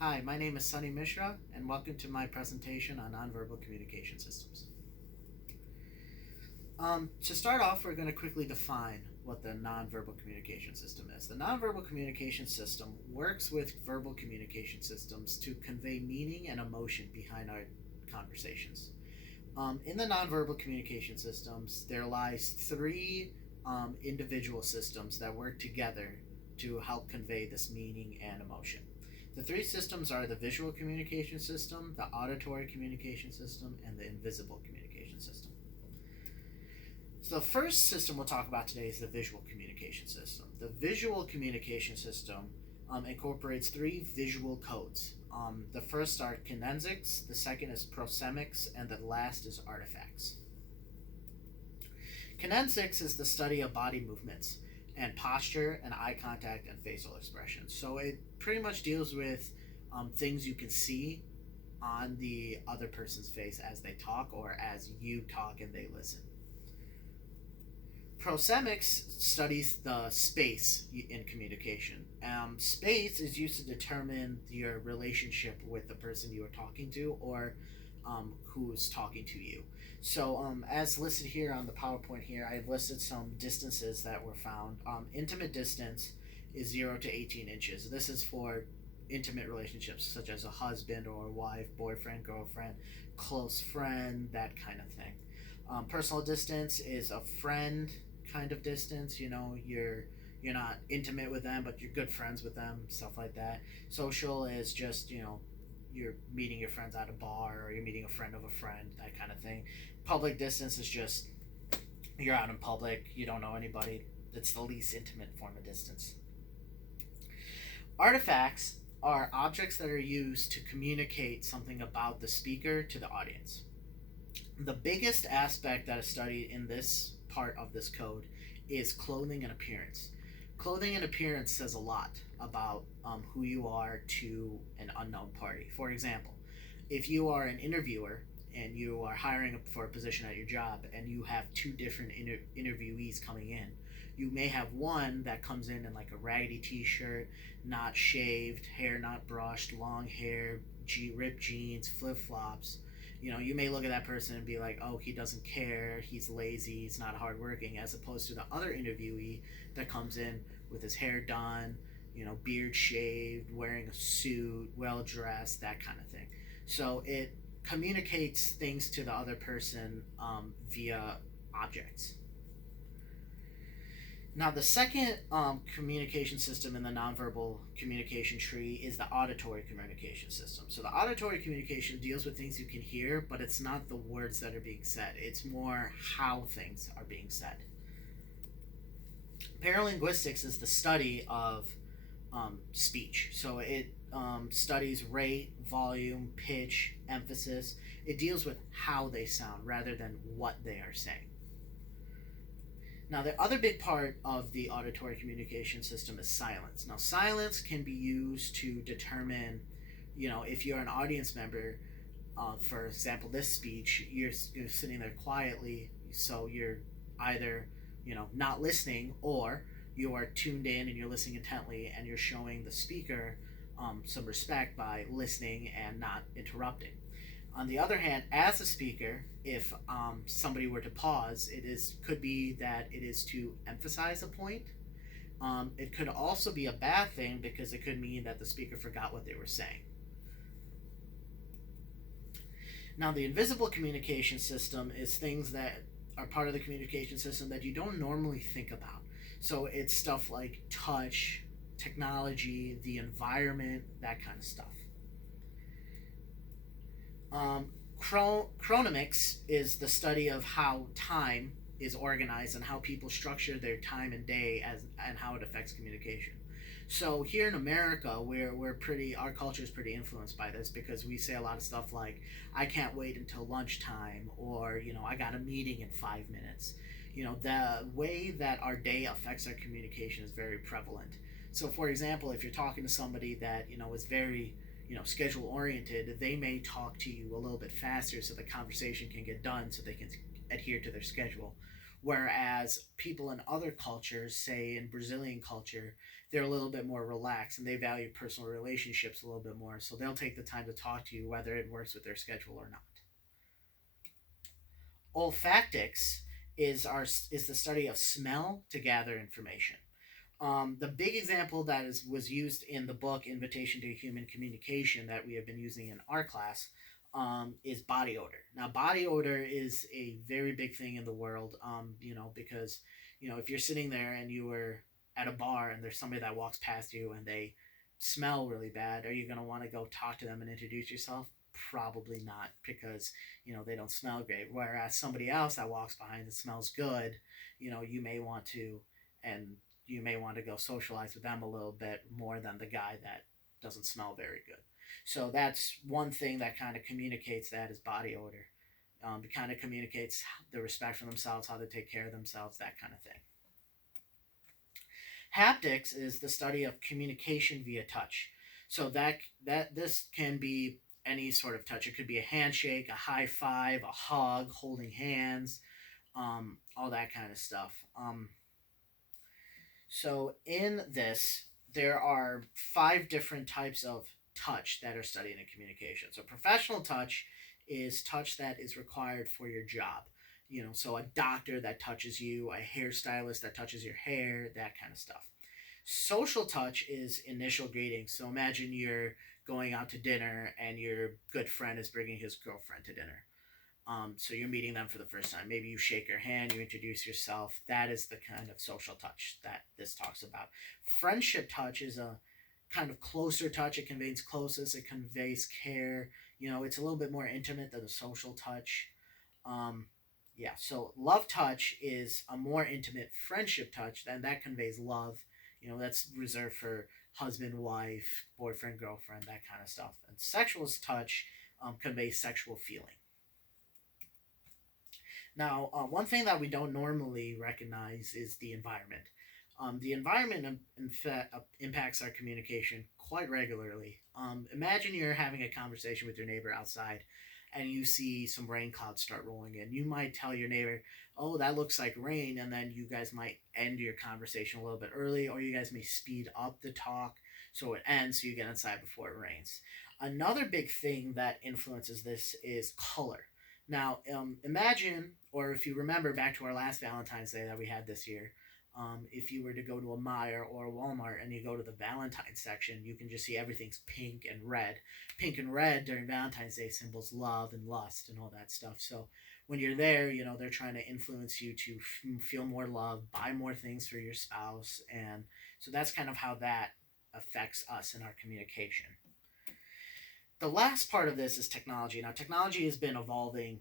Hi, my name is Sunny Mishra, and welcome to my presentation on nonverbal communication systems. To start off, we're going to quickly define what the nonverbal communication system is. The nonverbal communication system works with verbal communication systems to convey meaning and emotion behind our conversations. In the nonverbal communication systems, there lies three individual systems that work together to help convey this meaning and emotion. The three systems are the visual communication system, the auditory communication system, and the invisible communication system. So, the first system we'll talk about today is the visual communication system. The visual communication system incorporates three visual codes. The first are kinesics, the second is prosemics, and the last is artifacts. Kinesics is the study of body movements and posture and eye contact and facial expression. So it pretty much deals with things you can see on the other person's face as they talk or as you talk and they listen. Prosemics studies the space in communication. Space is used to determine your relationship with the person you are talking to or who's talking to you. So, as listed here on the PowerPoint here, I've listed some distances that were found. Intimate distance is 0 to 18 inches. This is for intimate relationships, such as a husband or a wife, boyfriend, girlfriend, close friend, that kind of thing. Personal distance is a friend kind of distance. You're not intimate with them, but you're good friends with them, stuff like that. Social is just you're meeting your friends at a bar or you're meeting a friend of a friend, that kind of thing. Public distance is just you're out in public, you don't know anybody. It's the least intimate form of distance. Artifacts are objects that are used to communicate something about the speaker to the audience. The biggest aspect that is studied in this part of this code is clothing and appearance. Clothing and appearance says a lot about who you are to an unknown party. For example, if you are an interviewer and you are hiring for a position at your job and you have two different interviewees coming in, you may have one that comes in like a raggedy t-shirt, not shaved, hair not brushed, long hair, ripped jeans, flip-flops. You may look at that person and be like, oh, he doesn't care, he's lazy, he's not hardworking, as opposed to the other interviewee that comes in with his hair done, beard shaved, wearing a suit, well dressed, that kind of thing. So it communicates things to the other person via objects. Now, the second communication system in the nonverbal communication tree is the auditory communication system. So, the auditory communication deals with things you can hear, but it's not the words that are being said, it's more how things are being said. Paralinguistics is the study of speech. So, it studies rate, volume, pitch, emphasis. It deals with how they sound rather than what they are saying. Now, the other big part of the auditory communication system is silence. Now, silence can be used to determine, if you're an audience member, for example, this speech, you're sitting there quietly, so you're either, not listening, or you are tuned in and you're listening intently and you're showing the speaker some respect by listening and not interrupting. On the other hand, as a speaker, if somebody were to pause, could be that it is to emphasize a point. It could also be a bad thing because it could mean that the speaker forgot what they were saying. Now, the invisible communication system is things that are part of the communication system that you don't normally think about. So it's stuff like touch, technology, the environment, that kind of stuff. Chronomics is the study of how time is organized and how people structure their time and day and how it affects communication. So here in America, our culture is pretty influenced by this because we say a lot of stuff like, I can't wait until lunchtime, or, I got a meeting in 5 minutes. The way that our day affects our communication is very prevalent. So for example, if you're talking to somebody that, is very schedule oriented, they may talk to you a little bit faster so the conversation can get done so they can adhere to their schedule. Whereas people in other cultures, say in Brazilian culture, they're a little bit more relaxed and they value personal relationships a little bit more. So they'll take the time to talk to you whether it works with their schedule or not. Olfactics is the study of smell to gather information. The big example that was used in the book Invitation to Human Communication that we have been using in our class is body odor. Now, body odor is a very big thing in the world, because if you're sitting there and you were at a bar and there's somebody that walks past you and they smell really bad, are you going to want to go talk to them and introduce yourself? Probably not, because they don't smell great. Whereas somebody else that walks behind and smells good, you may want to, and you may want to go socialize with them a little bit more than the guy that doesn't smell very good. So that's one thing that kind of communicates that is body odor. It kind of communicates the respect for themselves, how they take care of themselves, that kind of thing. Haptics is the study of communication via touch. So that this can be any sort of touch. It could be a handshake, a high five, a hug, holding hands, all that kind of stuff. So in this, there are 5 different types of touch that are studied in communication. So professional touch is touch that is required for your job. So a doctor that touches you, a hairstylist that touches your hair, that kind of stuff. Social touch is initial greetings. So imagine you're going out to dinner and your good friend is bringing his girlfriend to dinner. So you're meeting them for the first time. Maybe you shake your hand, you introduce yourself. That is the kind of social touch that this talks about. Friendship touch is a kind of closer touch. It conveys closeness. It conveys care. It's a little bit more intimate than the social touch. So love touch is a more intimate friendship touch, and that conveys love. That's reserved for husband, wife, boyfriend, girlfriend, that kind of stuff. And sexual touch conveys sexual feeling. Now, one thing that we don't normally recognize is the environment. The environment impacts our communication quite regularly. Imagine you're having a conversation with your neighbor outside and you see some rain clouds start rolling in. You might tell your neighbor, oh, that looks like rain, and then you guys might end your conversation a little bit early, or you guys may speed up the talk so it ends so you get inside before it rains. Another big thing that influences this is color. Now, imagine, or if you remember back to our last Valentine's Day that we had this year, if you were to go to a Meijer or a Walmart and you go to the Valentine's section, you can just see everything's pink and red. Pink and red during Valentine's Day symbols love and lust and all that stuff. So when you're there, they're trying to influence you to feel more love, buy more things for your spouse. And so that's kind of how that affects us in our communication. The last part of this is technology. Now, technology has been evolving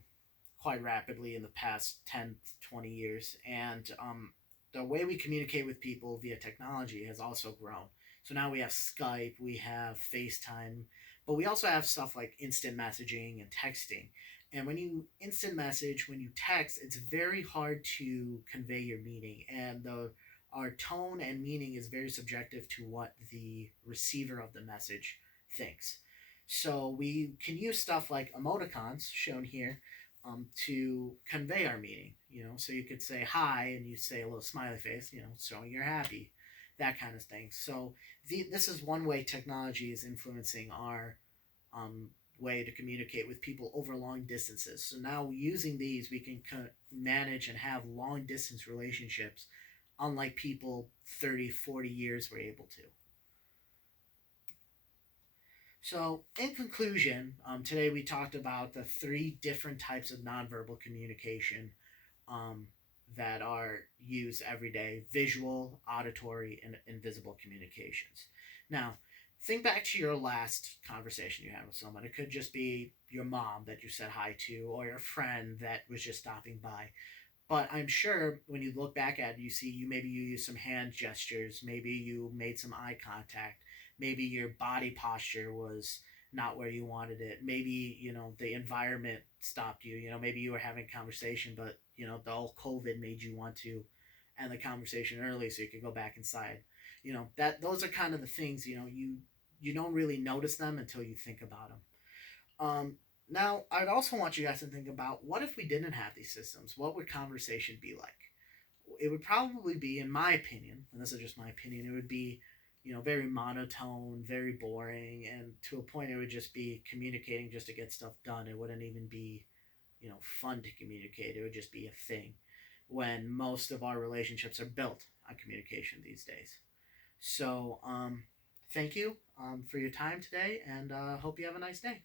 quite rapidly in the past 10, 20 years. And the way we communicate with people via technology has also grown. So now we have Skype, we have FaceTime, but we also have stuff like instant messaging and texting. And when you instant message, when you text, it's very hard to convey your meaning. And our tone and meaning is very subjective to what the receiver of the message thinks. So we can use stuff like emoticons, shown here, to convey our meaning. So you could say hi and you say a little smiley face, showing you're happy, that kind of thing. So this is one way technology is influencing our way to communicate with people over long distances. So now using these, we can manage and have long distance relationships, unlike people 30, 40 years were able to. So, in conclusion, today we talked about the 3 different types of nonverbal communication that are used every day: visual, auditory, and invisible communications. Now, think back to your last conversation you had with someone. It could just be your mom that you said hi to, or your friend that was just stopping by. But I'm sure when you look back at it, you see maybe you used some hand gestures, maybe you made some eye contact, maybe your body posture was not where you wanted it. Maybe, the environment stopped you. Maybe you were having a conversation, but, the whole COVID made you want to end the conversation early so you could go back inside. Those are kind of the things, you don't really notice them until you think about them. Now, I'd also want you guys to think about, what if we didn't have these systems? What would conversation be like? it would probably be, in my opinion, and this is just my opinion, it would be, very monotone, very boring, and to a point it would just be communicating just to get stuff done. It wouldn't even be, fun to communicate. It would just be a thing when most of our relationships are built on communication these days. So, thank you for your time today, and hope you have a nice day.